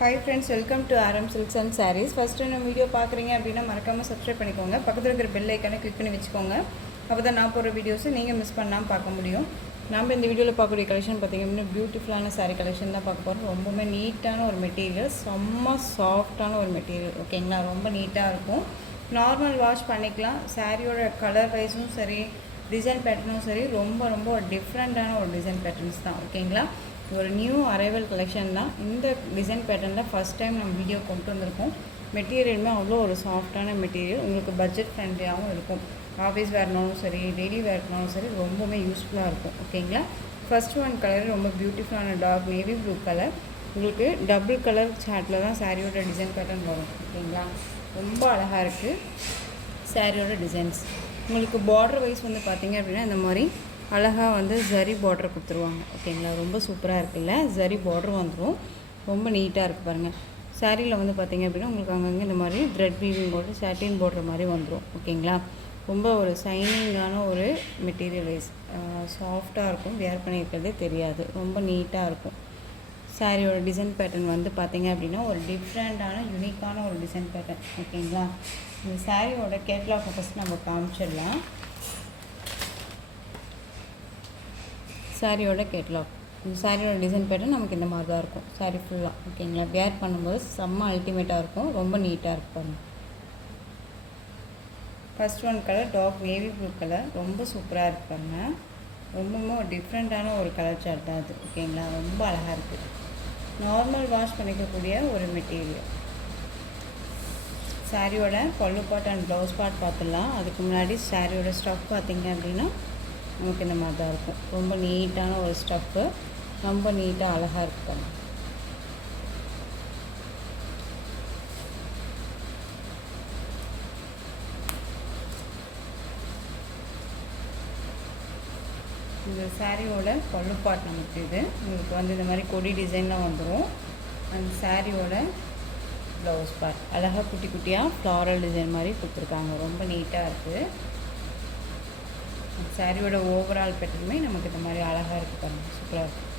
Hi friends, welcome to ஆரம் silks and saris. First நம்ம video பார்க்குறீங்க அப்படின்னா மறக்காமல் சப்ஸ்கிரைப் பண்ணிக்கோங்க. பக்கத்தில் இருக்கிற பெல் ஐக்கானை கிளிக் பண்ணி வச்சுக்கோங்க. அப்போ தான் நான் போடுற வீடியோஸை நீங்கள் மிஸ் பண்ணாமல் பார்க்க முடியும். நம்ம இந்த வீடியோவில் பார்க்கக்கூடிய கலெக்ஷன் பார்த்திங்க அப்படின்னா பியூட்டிஃபுல்லான சாரீ கலெக்ஷன் தான் பார்க்க போகிறோம். ரொம்பவுமே நீட்டான ஒரு மெட்டீரியல், செம்ம சாஃப்டான ஒரு மெட்டீரியல். ஓகேங்களா, ரொம்ப நீட்டாக இருக்கும். நார்மல் வாஷ் பண்ணிக்கலாம். சாரியோட கலர் வைஸும் சரி, டிசைன் பேட்டர்னும் சரி, ரொம்ப ரொம்ப ஒரு டிஃப்ரெண்ட்டான ஒரு டிசைன் பேட்டர்ன்ஸ் தான். ஓகேங்களா, ஒரு நியூ அரைவல் கலெக்ஷன் தான். இந்த டிசைன் பேட்டர்னில் ஃபஸ்ட் டைம் நம்ம வீடியோ கொண்டு வந்திருக்கோம். மெட்டீரியலுமே அவ்வளோ ஒரு சாஃப்டான மெட்டீரியல், உங்களுக்கு பட்ஜெட் ஃப்ரெண்ட்லியாகவும் இருக்கும். ஆஃபீஸ் வேர்னாலும் சரி, டெய்லி வேர்னாலும் சரி, ரொம்பவுமே யூஸ்ஃபுல்லாக இருக்கும். ஓகேங்களா, ஃபஸ்ட் ஒன் கலர் ரொம்ப பியூட்டிஃபுல்லான டார்க் நேவி ப்ளூ கலர். உங்களுக்கு டபுள் கலர் சார்ட்டில் தான் சாரியோட டிசைன் பேட்டர்ன் வரும். ஓகேங்களா, ரொம்ப அழகாக இருக்குது சாரியோட டிசைன்ஸ். உங்களுக்கு பார்டர் வைஸ் வந்து பார்த்திங்க அப்படின்னா இந்த மாதிரி அழகாக வந்து ஜரி பார்டர் கொடுத்துருவாங்க. ஓகேங்களா, ரொம்ப சூப்பராக இருக்குல்ல. ஜரி பார்டர் வந்துடும், ரொம்ப நீட்டாக இருக்குது பாருங்கள். சாரியில் வந்து பார்த்திங்க அப்படின்னா உங்களுக்கு அங்கங்கே இந்த மாதிரி த்ரெட் வீவிங் போட்டு சாட்டின் போடுற மாதிரி வந்துடும். ஓகேங்களா, ரொம்ப ஒரு ஷைனிங்கான ஒரு மெட்டீரியல் வைஸ், சாஃப்டாக இருக்கும். வேர் பண்ணியிருக்கிறதே தெரியாது, ரொம்ப நீட்டாக இருக்கும். சாரியோட டிசைன் பேட்டர்ன் வந்து பார்த்திங்க அப்படின்னா ஒரு டிஃப்ரெண்ட்டான யூனிக்கான ஒரு டிசைன் பேட்டர்ன். ஓகேங்களா, இந்த சாரியோட கேட்லாக் ஃபஸ்ட் நம்ம காமிச்சிடலாம். சாரியோட கேட்லாக், இந்த சாரியோட டிசைன் பேட்டர்ன் நமக்கு இந்த மாதிரி தான் இருக்கும் சாரி ஃபுல்லாக. ஓகேங்களா, வேர் பண்ணும்போது செம்ம அல்டிமேட்டாக இருக்கும், ரொம்ப நீட்டாக இருக்கும். First one colour dark navy blue colour, ரொம்ப சூப்பராக இருப்பாங்க. ரொம்பவும் ஒரு டிஃப்ரெண்ட்டான ஒரு கலர் சார்ட் தான் அது. ஓகேங்களா, ரொம்ப அழகாக இருக்குது. நார்மல் வாஷ் பண்ணிக்கக்கூடிய ஒரு மெட்டீரியல். சாரியோட பல்லு பார்ட் அண்ட் ப்ளவுஸ் பார்ட் பார்த்துடலாம். அதுக்கு முன்னாடி சாரியோட ஸ்டஃப் பார்த்திங்க அப்படின்னா நமக்கு இந்த மாதிரி தான் இருக்கும். ரொம்ப நீட்டான ஒரு ஸ்டஃப்பு, ரொம்ப நீட்டாக அழகாக இருக்கும். இந்த சாரியோட பல்லு பார்ட் நமக்கு இது உங்களுக்கு வந்து இந்த மாதிரி கொடி டிசைன்லாம் வந்துடும். அந்த சாரியோட ப்ளவுஸ் பார்ட் அழகாக குட்டி குட்டியாக ஃப்ளாரல் டிசைன் மாதிரி கொடுத்துருக்காங்க, ரொம்ப நீட்டாக இருக்குது. சாரியோட ஓவரால் பேட்டர்னுமே நமக்கு இந்த மாதிரி அழகாக இருக்குது பாருங்கள், சூப்பராக இருக்குது.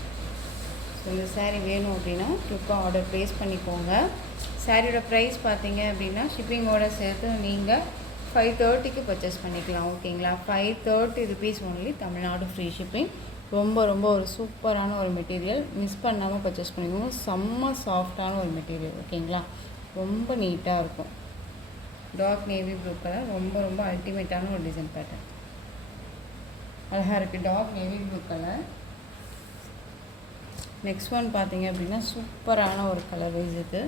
ஸோ இந்த சாரீ வேணும் அப்படின்னா குயிக்காக ஆர்டர் ப்ளேஸ் பண்ணிக்கோங்க. சாரியோட ப்ரைஸ் பார்த்தீங்க அப்படின்னா ஷிப்பிங்கோடு சேர்த்து நீங்கள் 530க்கு பர்ச்சேஸ் பண்ணிக்கலாம். ஓகேங்களா, 530 rupees only, Tamil Nadu free shipping. ரொம்ப ரொம்ப ஒரு சூப்பரான ஒரு மெட்டீரியல், மிஸ் பண்ணாமல் பர்ச்சேஸ் பண்ணிக்கோங்க. செம்ம சாஃப்டான ஒரு மெட்டீரியல். ஓகேங்களா, ரொம்ப நீட்டாக இருக்கும். டார்க் நேவி ப்ளூ கலர், ரொம்ப ரொம்ப அல்டிமேட்டான ஒரு டிசைன் பேட்டர்ன், அழகாக இருக்குது. Dark navy blue colour. Next one பார்த்தீங்க அப்படின்னா சூப்பரான ஒரு கலர் வைஸ் இது,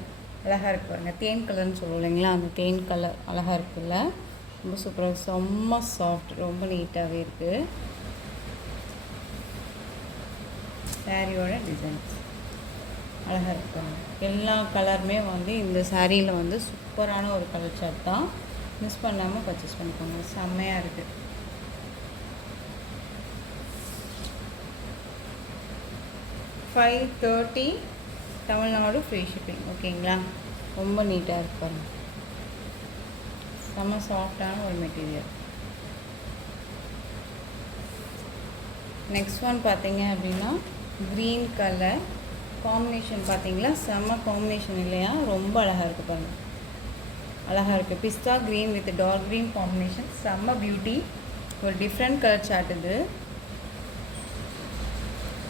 அழகாக இருக்குது பாருங்கள். தேன் கலர்னு சொல்லுவோம் இல்லைங்களா, அந்த தேன் கலர் அழகாக இருக்குல்ல, ரொம்ப சூப்பராக, செம்ம சாஃப்ட், ரொம்ப நீட்டாகவே இருக்குது. சாரியோட டிசைன்ஸ் அழகாக இருப்பாங்க. எல்லா கலருமே வந்து இந்த சாரியில் வந்து சூப்பரான ஒரு கலர் சார்ட் தான், மிஸ் பண்ணாமல் பர்ச்சேஸ் பண்ணிக்கோங்க, செம்மையாக இருக்குது. 530 தமிழ்நாடு ஃப்ரீ ஷிப்பிங். ஓகேங்களா, ரொம்ப நீட்டாக இருப்பாங்க, செம்ம சாஃப்டான ஒரு மெட்டீரியல். நெக்ஸ்ட் ஒன் பார்த்தீங்க அப்படின்னா க்ரீன் கலர் காம்பினேஷன், பார்த்தீங்களா செம்ம காம்பினேஷன் இல்லையா, ரொம்ப அழகாக இருக்குது பாருங்கள், அழகாக இருக்குது. Pista green with dark green combination, செம்ம பியூட்டி, ஒரு டிஃப்ரெண்ட் கலர் சார்ட் இது.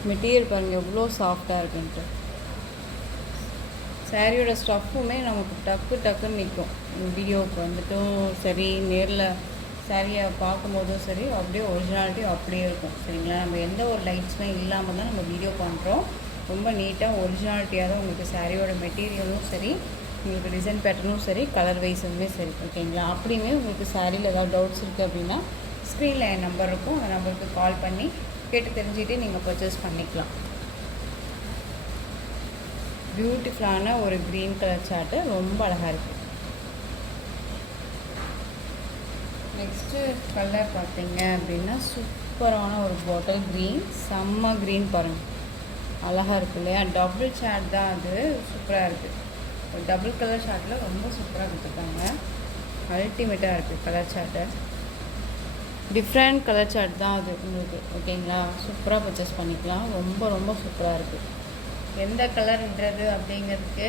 மெட்டீரியல் பாருங்கள் எவ்வளோ சாஃப்டாக இருக்குன்ட்டு. சாரியோட ஸ்டஃப்புமே நமக்கு டக்குன்னு நிற்கும். வீடியோவுக்கு வந்துட்டும் சரி, நேரில் சாரியை பார்க்கும்போதும் சரி, அப்படியே ஒரிஜினாலிட்டி அப்படியே இருக்கும். சரிங்களா, நம்ம எந்த ஒரு லைட்ஸுமே இல்லாமல் தான் நம்ம வீடியோ பண்ணுறோம். ரொம்ப நீட்டாக ஒரிஜினாலிட்டியாக தான் உங்களுக்கு சாரியோட மெட்டீரியலும் சரி, உங்களுக்கு டிசைன் பேட்டர்னும் சரி, கலர் வைஸுமே சரி. ஓகேங்களா, அப்படியுமே உங்களுக்கு சாரியில் ஏதாவது டவுட்ஸ் இருக்குது அப்படின்னா ஸ்க்ரீனில் என் நம்பர் இருக்கும், அந்த நம்பருக்கு கால் பண்ணி கேட்டு தெரிஞ்சுக்கிட்டே நீங்கள் பர்ச்சேஸ் பண்ணிக்கலாம். பியூட்டிஃபுல்லான ஒரு க்ரீன் கலர் சார்ட்டு, ரொம்ப அழகாக இருக்குது. நெக்ஸ்ட்டு கலர் பார்த்தீங்க அப்படின்னா சூப்பரான ஒரு பாட்டில் க்ரீன், செம்ம க்ரீன் பாருங்கள், அழகாக இருக்குது இல்லையா. டபுள் சார்ட் தான் அது, சூப்பராக இருக்குது. ஒரு டபுள் கலர் சார்ட்டில் ரொம்ப சூப்பராக கொடுத்துருக்காங்க, அல்டிமேட்டாக இருக்குது colour chart. Different colour chart தான் அது உங்களுக்கு. ஓகேங்களா, சூப்பராக பர்ச்சேஸ் பண்ணிக்கலாம், ரொம்ப ரொம்ப சூப்பராக இருக்குது. எந்த கலர்ன்றது அப்படிங்கிறதுக்கு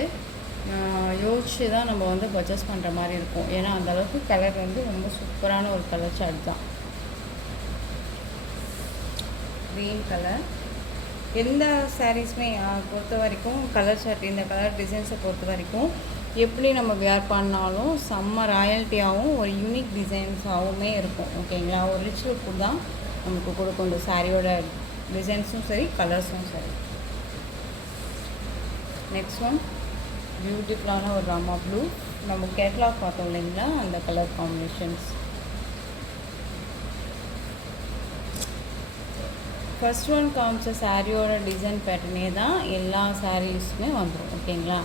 யோசிச்சு தான் நம்ம வந்து பர்ச்சேஸ் பண்ணுற மாதிரி இருக்கும். ஏன்னா அந்தளவுக்கு கலர் வந்து ரொம்ப சூப்பரான ஒரு கலர் சார்ட் தான். Green colour. எந்த சாரீஸுமே பொறுத்த வரைக்கும் கலர் சார்ட் இந்த கலர் டிசைன்ஸை பொறுத்த வரைக்கும் எப்படி நம்ம வியர் பண்ணாலும் செம்ம ராயல்ட்டியாகவும் ஒரு யூனிக் டிசைன்ஸாகவுமே இருக்கும். ஓகேங்களா? ஒரு ரிச் லுக் தான் நமக்கு கொடுக்கும் இந்த சாரியோட டிசைன்ஸும் சரி, கலர்ஸும் சரி. நெக்ஸ்ட் ஒன் பியூட்டிஃபுல்லான ஒரு ராமா ப்ளூ. நம்ம கேட்லாக் பார்த்தோம் இல்லைங்களா, அந்த கலர் காம்பினேஷன்ஸ். ஃபர்ஸ்ட் ஒன் காமிச்ச சாரியோட டிசைன் பேட்டர்னே தான் எல்லா சாரீஸுமே வந்துடும். ஓகேங்களா?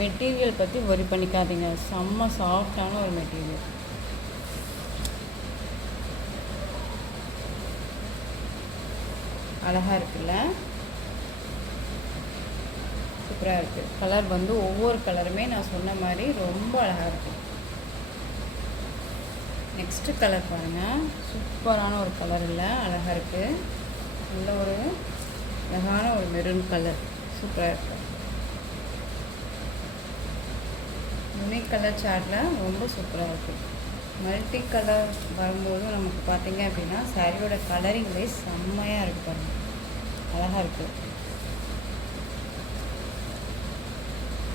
மெட்டீரியல் பற்றி ஒரி பண்ணிக்காதீங்க, செம்ம சாஃப்டான ஒரு மெட்டீரியல். அழகாக இருக்குல்ல, சூப்பராக இருக்குது. கலர் வந்து ஒவ்வொரு கலருமே நான் சொன்ன மாதிரி ரொம்ப அழகாக இருக்குது. நெக்ஸ்ட்டு கலர் பாருங்கள், சூப்பரான ஒரு கலர் இல்லை, அழகாக இருக்குது. நல்ல ஒரு அழகான ஒரு மெரூன் கலர், சூப்பராக இருக்குது. யூனிக் கலர் சார்ட்டில் ரொம்ப சூப்பராக இருக்குது. மல்டி கலர் வரும்போதும் நமக்கு பார்த்திங்க அப்படின்னா சாரியோட கலரிங் வைஸ் செம்மையாக இருக்குது பாருங்கள், அழகாக இருக்குது.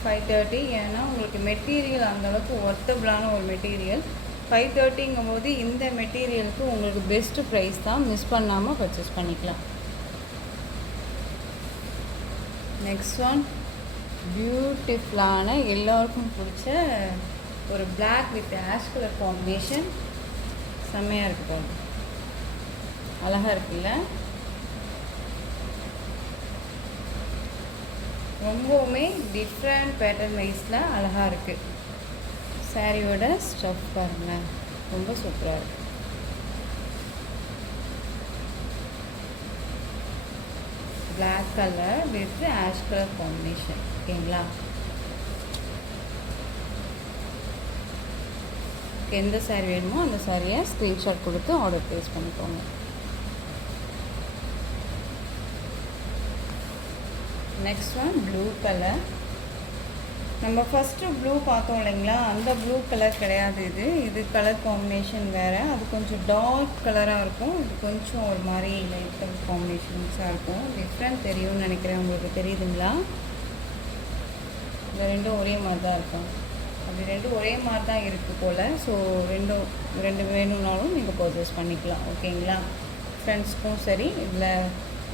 530. ஏன்னா உங்களுக்கு மெட்டீரியல் அந்தளவுக்கு ஒர்த்தபிளான ஒரு மெட்டீரியல். 530ங்கும் போது இந்த மெட்டீரியலுக்கு உங்களுக்கு பெஸ்ட்டு ப்ரைஸ் தான், மிஸ் பண்ணாமல் பர்ச்சேஸ் பண்ணிக்கலாம். நெக்ஸ்ட் ஒன் பியூட்டிஃபுல்லான எல்லோருக்கும் பிடிச்ச ஒரு black with ash colour combination, செம்மையாக இருக்குது பாருங்க, அழகாக இருக்குல்ல. ரொம்பவுமே டிஃப்ரெண்ட் பேட்டர்ன் வைஸில் அழகாக இருக்குது. சாரியோட ஸ்டஃப் பாருங்கள், ரொம்ப சூப்பராக இருக்குது. Black colour with ash colour combination. ஓகேங்களா? எந்த சாரீ வேணுமோ அந்த சாரியை ஸ்க்ரீன்ஷாட் கொடுத்து ஆர்டர் ப்ளேஸ் பண்ணிக்கோங்க. Next one blue colour. நம்ம ஃபஸ்ட்டு ப்ளூ பார்த்தோம் இல்லைங்களா, அந்த ப்ளூ கலர் கிடையாது இது. இது கலர் காம்பினேஷன் வேறு, அது கொஞ்சம் டார்க் கலராக இருக்கும். இது கொஞ்சம் ஒரு மாதிரி லைட் கலர் காம்பினேஷன்ஸாக இருக்கும். டிஃப்ரெண்ட் தெரியும்னு நினைக்கிறேன், உங்களுக்கு தெரியுதுங்களா? இந்த ரெண்டும் ஒரே மாதிரி தான் இருக்கும். அப்படி ரெண்டும் ஒரே மாதிரி தான் இருக்குது போல். ஸோ ரெண்டு வேணும்னாலும் நீங்கள் பர்ச்சேஸ் பண்ணிக்கலாம். ஓகேங்களா? ஃப்ரெண்ட்ஸ்க்கும் சரி, இதில்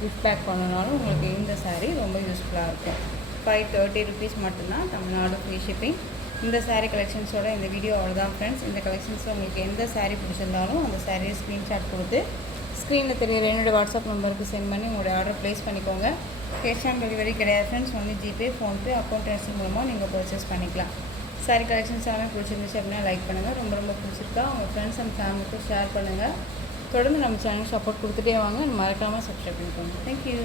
கிஃப்ட் பேக் பண்ணனாலும் உங்களுக்கு இந்த சாரீ ரொம்ப யூஸ்ஃபுல்லாக இருக்கும். 530 rupees மட்டும்தான், தமிழ்நாடு ஃப்ரீ ஷிப்பிங். இந்த சாரீ கலெக்ஷன்ஸோட இந்த வீடியோ அவ்வளோதான் ஃப்ரெண்ட்ஸ். இந்த கலெக்ஷன்ஸில் உங்களுக்கு எந்த சாரீ பிடிச்சிருந்தாலும் அந்த சாரியை ஸ்க்ரீன்ஷாட் கொடுத்து ஸ்க்ரீனில் தெரியுற என்னோடய வாட்ஸ்அப் நம்பருக்கு சென்ட் பண்ணி உங்களுடைய ஆர்டர் ப்ளேஸ் பண்ணிக்கோங்க. கேஷ் ஆன் டெலிவரி கிடையாது friends, only GPay, PhonePe, account transfer மூலமாக நீங்கள் பர்ச்சேஸ் பண்ணிக்கலாம். சாரீ கலெக்ஷன்ஸ் எல்லாமே பிடிச்சிருந்துச்சு அப்படின்னா லைக் பண்ணுங்கள். ரொம்ப ரொம்ப பிடிச்சிருக்கா உங்கள் ஃப்ரெண்ட்ஸ் அண்ட் ஃபேமிலிக்கும் ஷேர் பண்ணுங்கள். தொடர்ந்து நம்ம சேனல் சப்போர்ட் கொடுத்துட்டே வாங்க. மறக்காமல் சப்ஸ்கிரைப் பண்ணிக்கோங்க. தேங்க்யூ.